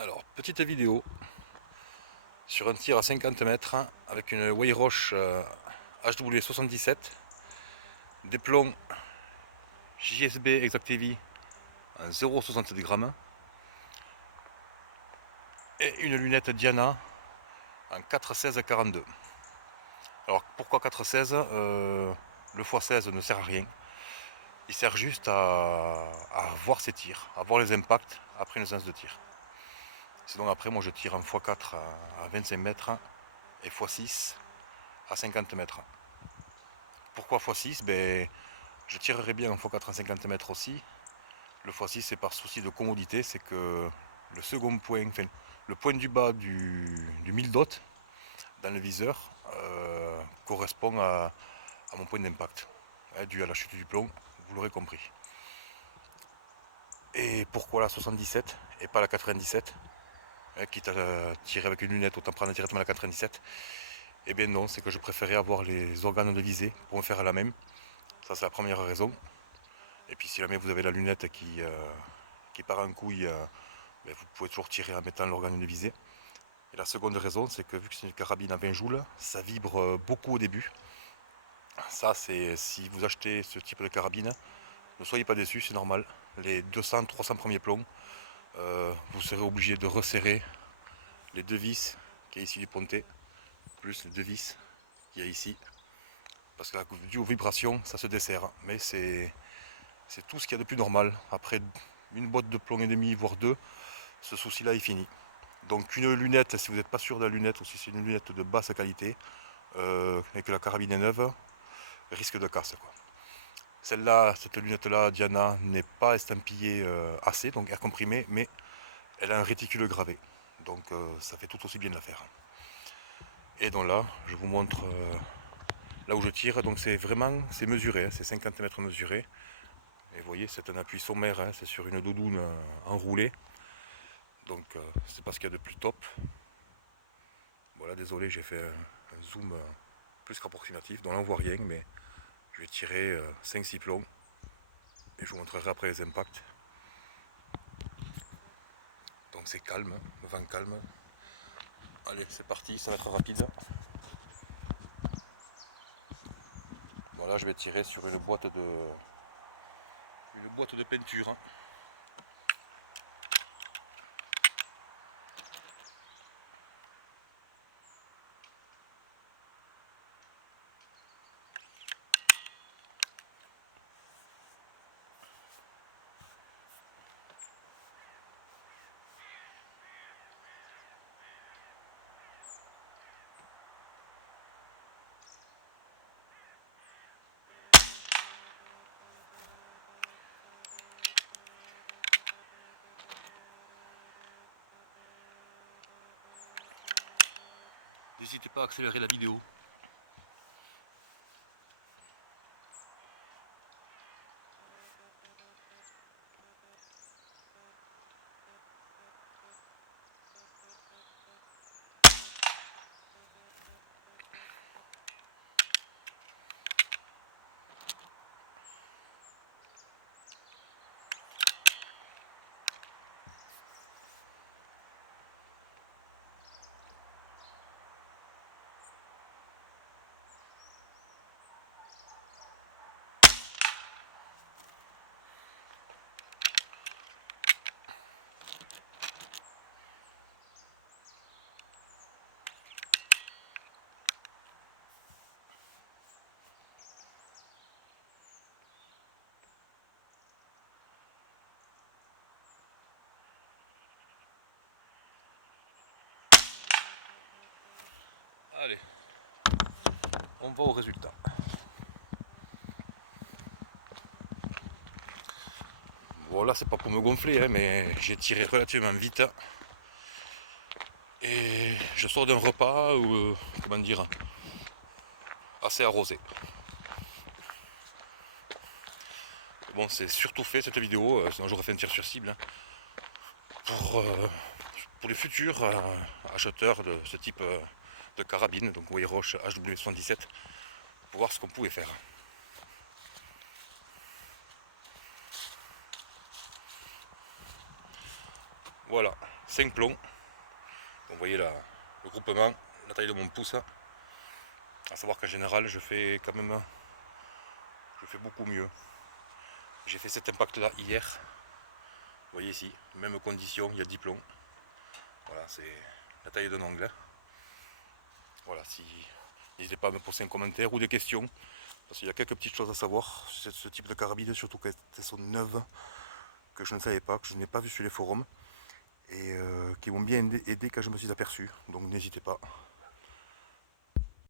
Alors, petite vidéo sur un tir à 50 mètres avec une Weiroche HW77, des plombs JSB Exact-EV en 0,60 grammes et une lunette Diana en 4,16 42. Alors pourquoi 4,16 Le x16 ne sert à rien, il sert juste à voir ses tirs, à voir les impacts après une séance de tir. Sinon après moi je tire en x4 à 25 mètres et x6 à 50 mètres. Pourquoi x6? Je tirerai bien en x4 à 50 mètres aussi. Le x6 c'est par souci de commodité, c'est que le second point, enfin le point du bas du 1000 dot dans le viseur correspond à mon point d'impact, dû à la chute du plomb, vous l'aurez compris. Et pourquoi la 77 et pas la 97, quitte à tirer avec une lunette, autant prendre directement la 97. Eh bien non, c'est que je préférais avoir les organes de visée pour me faire la même. Ça c'est la première raison. Et puis si jamais vous avez la lunette qui part en couille, vous pouvez toujours tirer en mettant l'organe de visée. Et la seconde raison, c'est que vu que c'est une carabine à 20 joules, ça vibre beaucoup au début. Ça, c'est si vous achetez ce type de carabine, ne soyez pas déçus, c'est normal. Les 200-300 premiers plombs, vous serez obligé de resserrer les deux vis qui est ici du pontet, plus les deux vis qu'il y a ici. Parce que dû aux vibrations, ça se dessert. Mais c'est tout ce qu'il y a de plus normal. Après une boîte de plomb et demi, voire deux, ce souci-là est fini. Donc une lunette, si vous n'êtes pas sûr de la lunette, ou si c'est une lunette de basse qualité, et que la carabine est neuve, risque de casse, quoi. Celle-là, cette lunette-là, Diana, n'est pas estampillée AC, donc air comprimé, mais elle a un réticule gravé. Donc ça fait tout aussi bien de la faire. Et donc là, je vous montre là où je tire. Donc c'est vraiment, c'est mesuré, c'est 50 mètres mesuré. Et vous voyez, c'est un appui sommaire, c'est sur une doudoune enroulée. Donc c'est pas ce qu'il y a de plus top. Voilà, désolé, j'ai fait un zoom plus qu'approximatif, donc là on voit rien, mais je vais tirer 5-6 plombs et je vous montrerai après les impacts. Donc c'est calme, le vent calme. Allez, c'est parti, ça va être rapide. Voilà, je vais tirer sur une boîte de peinture. N'hésitez pas à accélérer la vidéo. Allez, on va au résultat. Bon là c'est pas pour me gonfler, mais j'ai tiré relativement vite. Et je sors d'un repas où, comment dire, assez arrosé. Bon, c'est surtout fait cette vidéo, sinon j'aurais fait un tir sur cible, pour les futurs acheteurs de ce type de carabine, donc Weiroche HW77, pour voir ce qu'on pouvait faire. Voilà, 5 plombs. Donc vous voyez là, le groupement, la taille de mon pouce. À savoir qu'en général je fais quand même beaucoup mieux. J'ai fait cet impact là hier. Vous voyez ici, même condition, il y a 10 plombs. Voilà, c'est la taille d'un ongle. Voilà, si n'hésitez pas à me poser un commentaire ou des questions. Parce qu'il y a quelques petites choses à savoir sur ce type de carabine, surtout qu'elles sont neuves, que je ne savais pas, que je n'ai pas vu sur les forums, et qui m'ont bien aidé quand je me suis aperçu. Donc n'hésitez pas.